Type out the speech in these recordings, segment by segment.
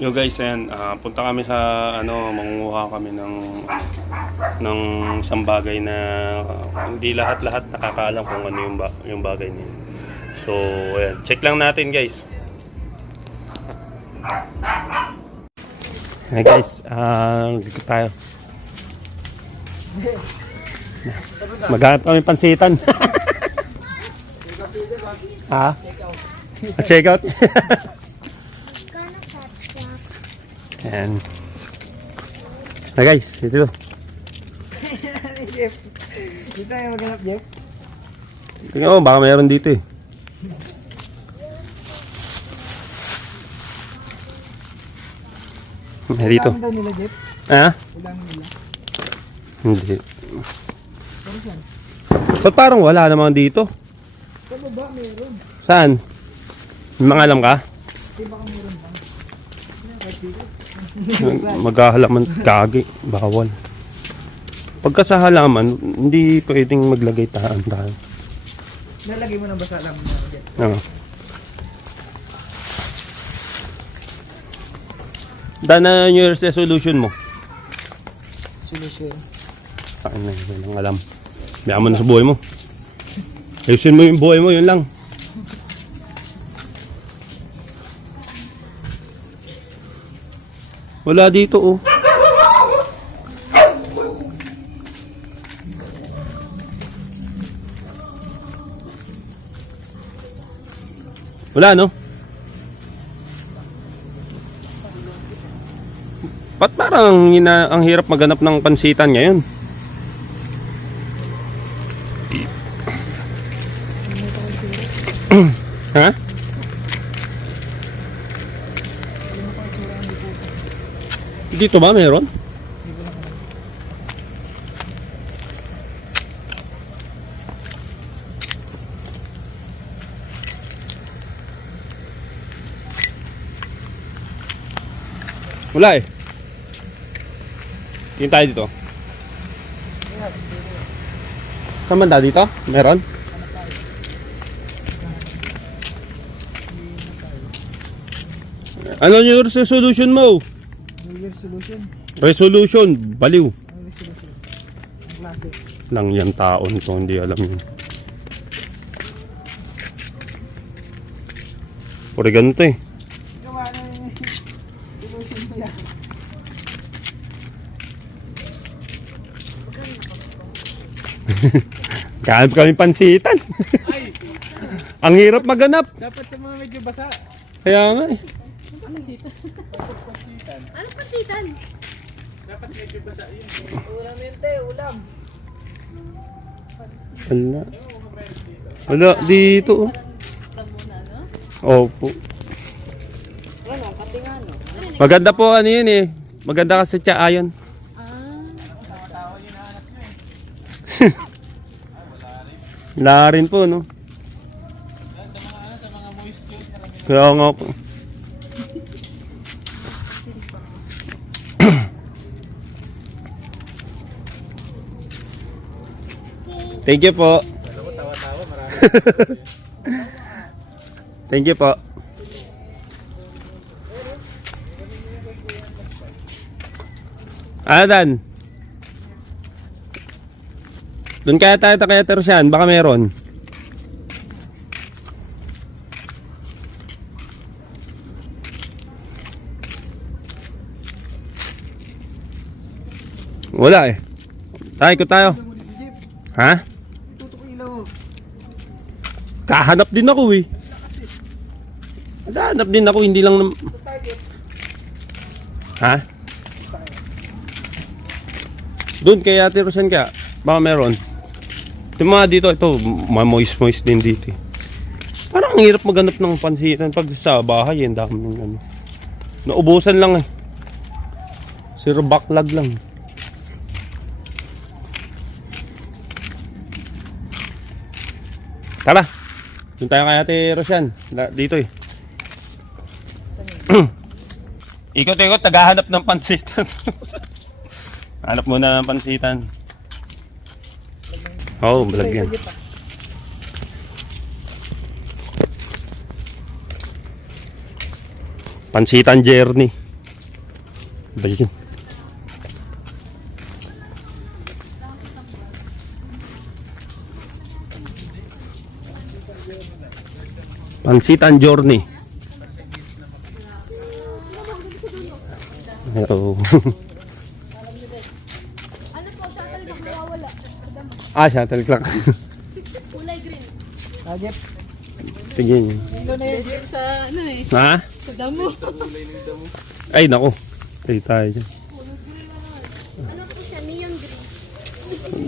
Yo guys, ayan, punta kami sa mangunguha kami ng isang bagay na hindi lahat-lahat nakakaalam kung ano yung bagay niya. So, ayan, check lang natin guys. Hey guys, dito tayo. Maghanap kami pansitan. Ha? Check out. Ayan. Na guys, ito. Jeff. Dito tayo maghanap, Jeff. Tingnan mo, baka mayroon dito eh. Dito. Ulam daw nila, Jeff. Ha? Ulam nila. Hindi. Pero saan? Ba't parang wala naman dito? Sa baba meron. Saan? May mga alam ka? Di baka meron lang. Right dito. Maghahalaman kagi, bawal. Pagka sa halaman, hindi pwedeng maglagay tayo. Nalagay mo ng basa lang mo, Jeff. Oo. Dana New Year's resolution mo? Solusyon. Saan na yun ang alam. Biyaman mo na sa buhay mo. Ayusin mo yung buhay mo, yun lang. Wala dito oh. Wala no? Ba't parang ang hirap maghanap ng pansitan ngayon? Ha? Dito ba meron? Wala eh. Tingin tayo dito. Saan banda dito? Meron? Ano yung resolution mo? New Year solution. Resolution, baliw. Ano resolution? Ang klase. Lang yan taon to, hindi alam yun. Puri ganito eh. Gawa na yung solution mo yan. Kahanap kami pansitan. Ang hirap maganap. Dapat sa mga medyo basa. Kaya nga eh. Ano pansitan? Dapat medyo basa yun. Ulam yun, te. Ulam. Wala. Wala dito. Opo. Wala, pati nga no. Maganda po ano yun eh. Maganda kasi tsa ayon. Wala rin po no. Sa mga moisture. Kaya nga po. Thank you po. Alam mo, tawa-tawa. Marami. Thank you po. Dan. Doon kaya tayo kaya Tersian, baka meron. Wala eh. Tayo ko tayo. Ha? Tutok ilaw. Kahanap din ako eh. Kahanap din ako, hindi lang Ha? Doon kay Ate Rosan kaya, baka meron. Ito mga dito, ito, moist din dito eh. Parang ang hirap maghanap ng pansitan pag sa bahay, ang dami ng ano. Naubusan lang eh. Zero backlog lang. Tara, doon tayo kay Ate Rosan. Dito eh. Ikot-ikot, tagahanap ng pansitan. Hanap muna ng pansitan. Oo, vlog yan. Pansitan journey. ba yun? Pansitan Journey. Hello. Ano po, shuttle bang nawawala? Ah, shuttle clock. Kulay green. Jeff. Tingin. Ilo na yan. Sa ano eh, Ha? sa damo. Ay, naku. Ay, tayo dyan. Ano po siya, neon green.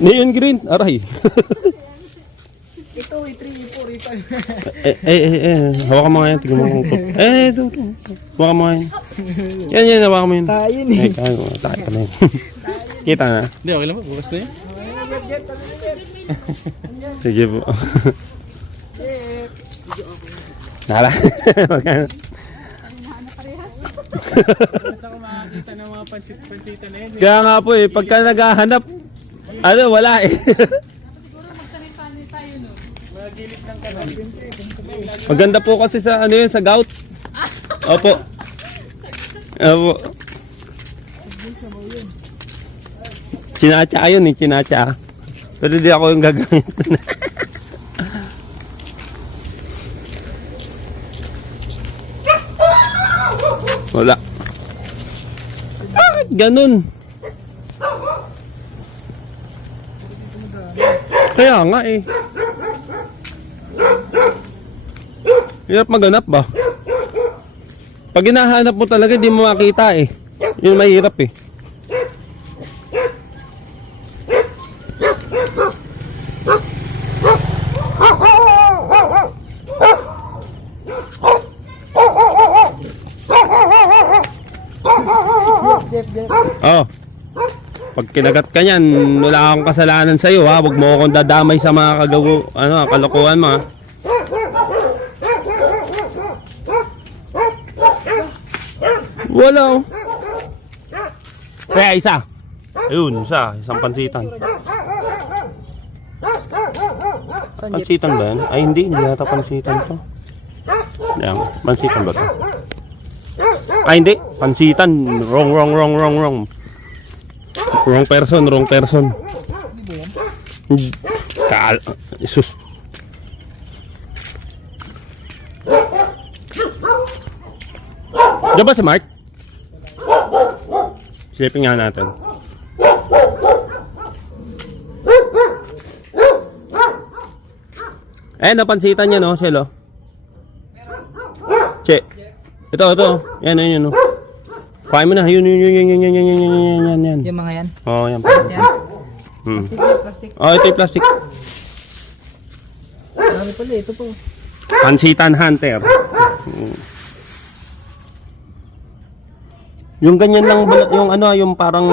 Neon green. Aray. Ito, 3, 4, 5. Hawakan mo nga yan. Tingnan mo kung top. Ito. Hawakan mo nga yan. Yan. Hawakan mo yan. Tayo ni. Ay, kaya mo. Tayo pa na yun. Kita na. Hindi, okay lang po. Bukas na yan. Sige po. Jeff. Nala. Basta ko makakita ng mga pansit-pansita na yan. Kaya nga po eh. Pagka naghahanap, ano, wala eh. Mga gilid ng kanal. Maganda po kasi sa ano yun, sa gout. Opo. Opo. Chinatsa yun eh, chinatsa. Pero di ako yung gagamit. Wala. Bakit ganun? Kaya nga eh. Hirap maganap ba? Pag hinahanap mo talaga, di mo makita eh. Yun mahirap eh. Oh. Pag kinagat ka niyan, wala akong kasalanan sa iyo ha. Huwag mo akong dadamay sa mga kalokohan mo ha. Wala oh. Kaya isa. Ayun, isang pansitan. Pansitan ba yan? Ay hindi yata pansitan to. Yan, pansitan ba to? Ay hindi, pansitan. Wrong. Wrong person. Isus. Diyan ba si Mark? Silipin nga natin. Napansitan niya no, Selo? Che. Ito. Yan. Kain mo na. Yun. Yung mga yan. Oo, yan. Yan. Plastic. Ito yung plastic. Marami pala, ito po. Pansitan Hunter. Yung ganyan lang, yung ano, yung parang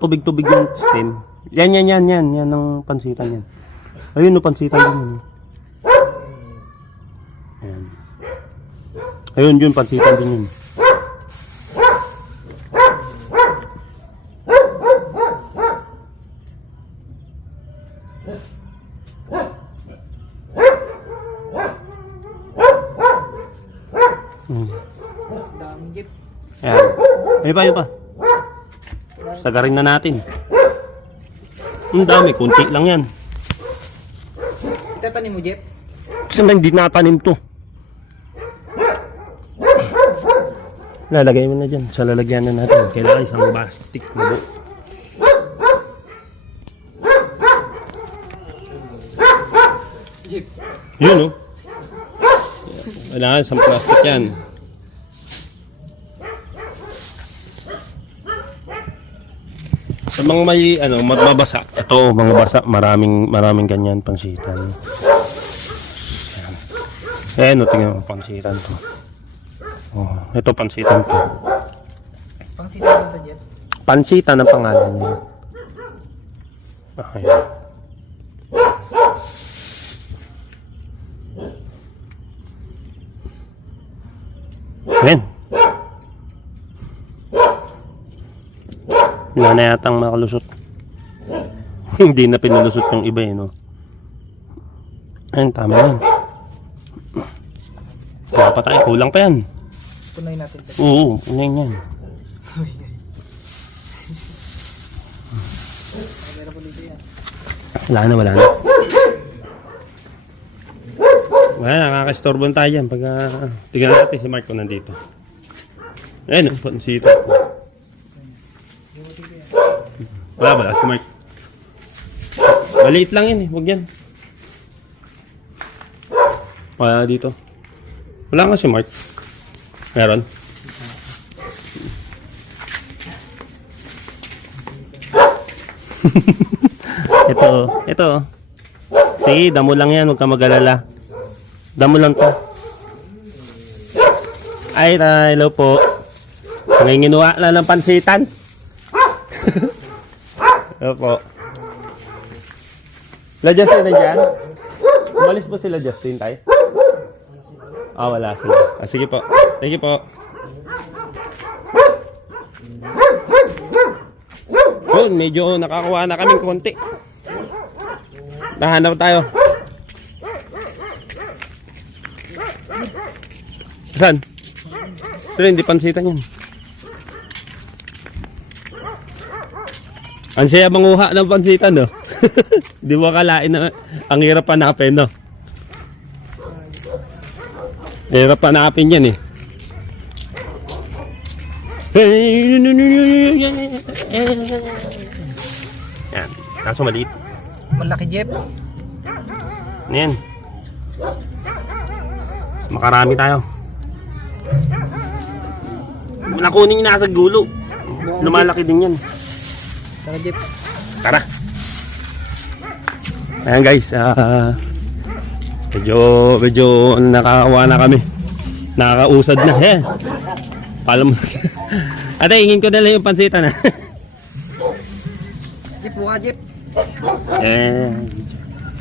tubig-tubig yung stem. Yan ang pansitan yan. Ayun, no, pansitan din yun. Ayan. Ayun, yun, pansitan din yun. Daming jeep. Ayan. Ayun pa. Sagarin na natin. Ang dami, kunti lang yan. Itatanim mo, Jeff? Kasi hindi natanim to. Lalagay mo na dyan. Sa lalagyan na natin. Kailangan isang plastic na buo. Jeep. Yun oh. Kailangan isang plastic yan. Sa mga may mabasa. Ito, mga basa, maraming ganyan pansitan. Ayan, tingnan mo pansitan to. Oh, ito pansitan to. Pangsitan mo ito, Jeff? Pansitan ang pangalan niya. Okay. Ayan. Wala na yatang makalusot. Hindi na pinulusot yung iba eh, no? Ayun, tama yan. Wala pa tayo, kulang pa yan. Punoy natin, Jeff. Oo, yan. Wala na. Wala, nakakastorbo tayo dyan. Pag, tignan natin si Mark kung nandito. Ayun, pansita. Wala si Mark. Maliit lang yun eh, huwag yan. Wala dito. Wala nga si Mark. Meron. Ito. Sige, damo lang yan, huwag ka mag-alala. Damo lang to. Ay, hello po. Nanginginuha na ng pansitan. Hello po. La Justin na dyan? Umalis po sila Justin tayo? Wala sila. Sige po. Thank you po. Yun, medyo nakakuha na kaming konti. Nahanap tayo. Saan? Pero hindi pansitan yun. Ang saya manguha ng pansitan, no? Di mo akalain na ang hirap hanapin, no? Hirap hanapin yan, eh. Yan. Kaso maliit. Malaki Jeep. Yan. Makarami tayo. Nakunin yung nasa gulo. Lumalaki din yan. Tara Jeep. Tara. Ayan guys, medyo nakakawa na kami. Nakakausad na. Alam mo. Ate, hingin ko na lang yung pansitan ha. Jeep, buka Jeep.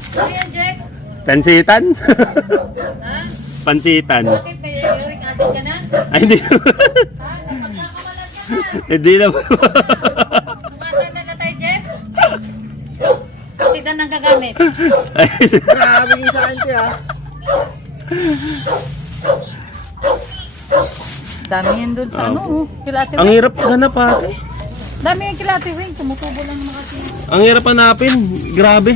Kuya Jack, Pansitan? ha? Pansitan. Bakit may uric acid ka na? Ay, hindi. Ha? Napagkakamalan ka na. Hindi na. Tumasanda na tayo, Jeff. Acid ang gagamit. Grabe yung sa akin siya. Dami yan doon sa ano, kilati Ang wing. hirap hanap ha. Dami yung kilati wing, tumutubo lang naman kasi. Ang hirap hanapin. Grabe.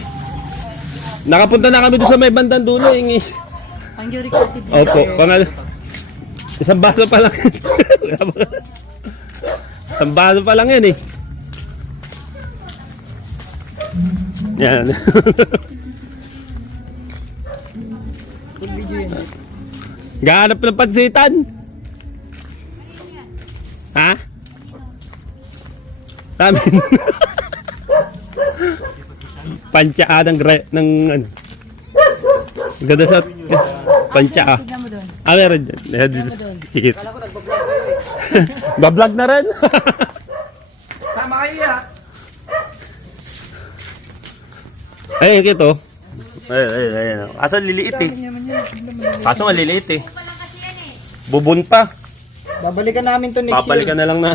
Nakapunta na kami doon sa may bandang dulo. Ang uric acid. Opo, isang baso pa lang. Isang baso pa lang yan eh. Yan. Full video yan Jeep. Gahanap ng pansitan. Ha? Tamin. Pancaa ng ano. Ganda sa pancaa. Tignan mo doon. Meron dyan. Sige. Bablog na rin. Sama kayo ya. Ay, ito. Ay. Kaso liliit eh. Kaso maliliit eh. Bubun pa. Babalikan namin to next Babalikan year. na lang na.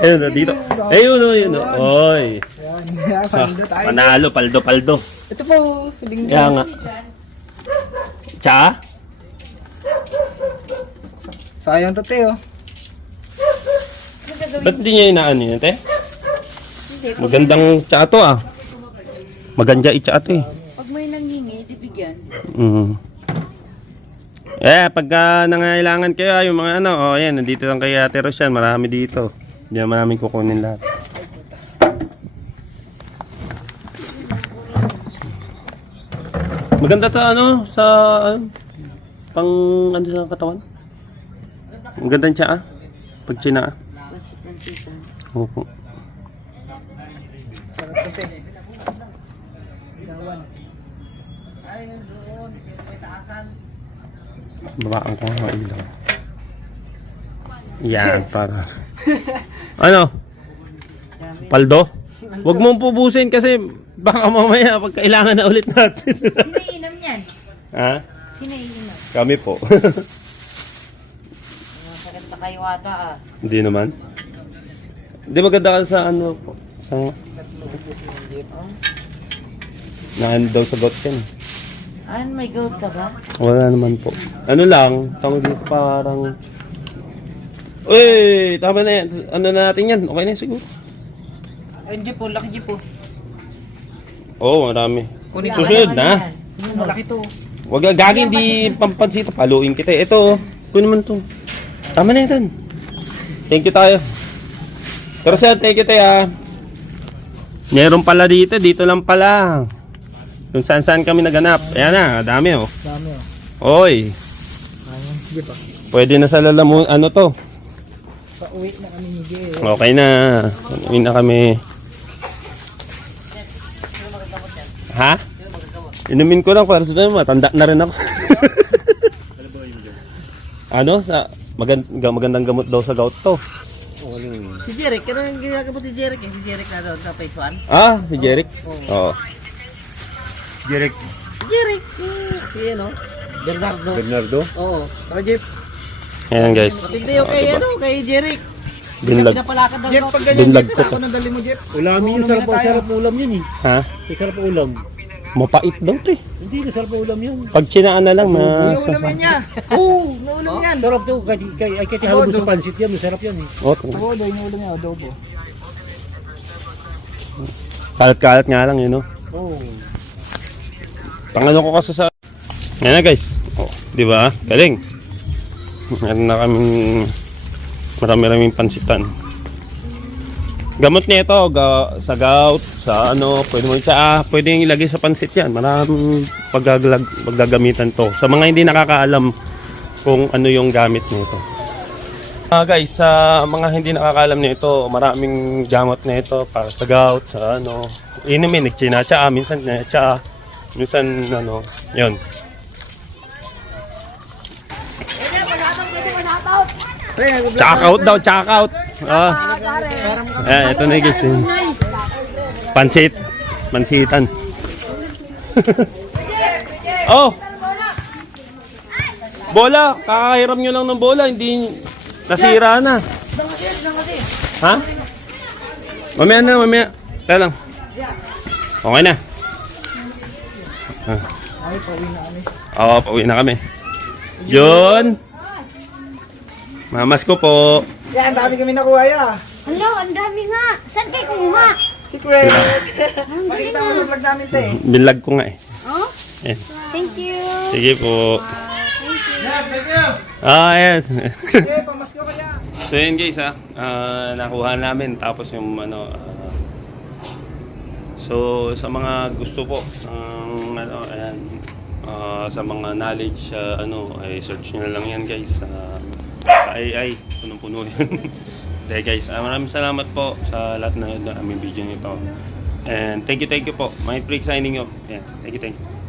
Ayun, dito. Ayun. Oy. Yan. Paldo tayo. Panalo, paldo. Ito po. Huling Kaya nga. Tsa? Sayang to Teo. Ba't hindi niya inaano yun, te? Magandang tsa to ah. Maganda i-tsa to eh. Pag may nanghingi, ibigyan. Pagka nangailangan kayo, yung mga ano, ayan, nandito lang kay Ate Rosyan, marami dito. Hindi naman namin kukunin lahat. Maganda to ano, sa, pang, ano sa katawan? Magandang tsa ah. Pag tsina ah. Opo. Babaan ko ang ilaw. Yan, para. Ano? Paldo? Huwag mong pubusin kasi baka mamaya pag kailangan na ulit natin. Sino iinom yan? Ha? Sino iinom? Kami po. Sakit na kayo ata ah. Hindi naman. Hindi maganda ka sa ano po. Sa... Naan daw sa got yan. May goat ka ba? Wala naman po. Ano lang, tawag dito parang Uy, tama na yan. Ano na natin yan? Okay na yan siguro. Ayun, jeep po, laki jeep po. Oo, marami. Kunin Susunod na. Malaki to. Wag gagawin, di pampansit. Paluin kita. Ito, kung naman to. Tama na yan. Thank you tayo. Pero sir, thank you tayo. Meron pala dito. Dito lang pala. Kung saan kami naganap. Ayan na, dami oh. Dami oh. Oy, Ayun, jeep ah. pwede na sa lalamu, ano to. Pauwi na kami ni Jay. Okay na. Uwi na kami. Ha? Inumin ko lang para sa matanda na rin ako. Ano? Magandang gamot daw sa gout to. Si Jeric, ano yung ginagamot ni Jeric eh? Si Jeric na doon sa phase 1. Ah, si Jeric? Oo. Jeric. Si Jeric, si ano? Bernardo. Bernardo? Oo, tara Jeep. Ayan guys. Hindi yung kay ano, kay Jeric. Binlag. Pinapalakad daw. Jeep, pag Binlag ko ako to. nang dali mo Jeep. Ulamin yung sarap ulam yun eh. Ha? Sarap ulam. Mapait daw to eh. Hindi na sarap ulam yun. Pag chinaan na lang na... Inuulam yan niya. Oo, inuulam yan. Sarap to. Kahit ihalo mo sa pansit yan, masarap yan eh. Oh, Oo, inuulam yan, adobo. kalat-kalat nga lang yun, no? Oo. Pangano ko kasi sa... Yan na guys. Oh, di ba? Galing. Meron na kaming marami-raming pansitan. Gamot nito sa gout, sa ano, pwede mo pwedeng ilagay sa pansit yan. Maraming paggagamitan to. Sa mga hindi nakakaalam kung ano yung gamit nito. Guys, sa mga hindi nakakaalam nito, maraming gamot nito para sa gout, sa ano, inumin, nagchinatsa, minsan natsa, minsan ano, yun. Checkout daw, checkout. Ito na guys. Pansit. Pansitan. Oh. Bola, kakahiram nyo lang ng bola, hindi nasira na. Ha? Mamaya na, mamaya. Tara lang. Okay na. Ay, pauwi na kami. Oo, pauwi na kami. Yun. Mamas ko po. Yan, dami kami nakuha ya. Hello, ang dami nga. Saan kayo kumuha? Secret. Pakita mo sa vlog namin te. Binlag ko nga eh. Oh? Ayan. Thank you. Sige po. Thank you. Ayan. Eh, pamasko ka ya. So yun guys nakuha namin tapos yung ano so sa mga gusto po ng ano ayan sa mga knowledge ano ay search nyo na lang yan guys sa AI punong-puno yun. Okay guys, maraming salamat po sa lahat na aming video nito and thank you po. My freak signing off. Yeah, thank you.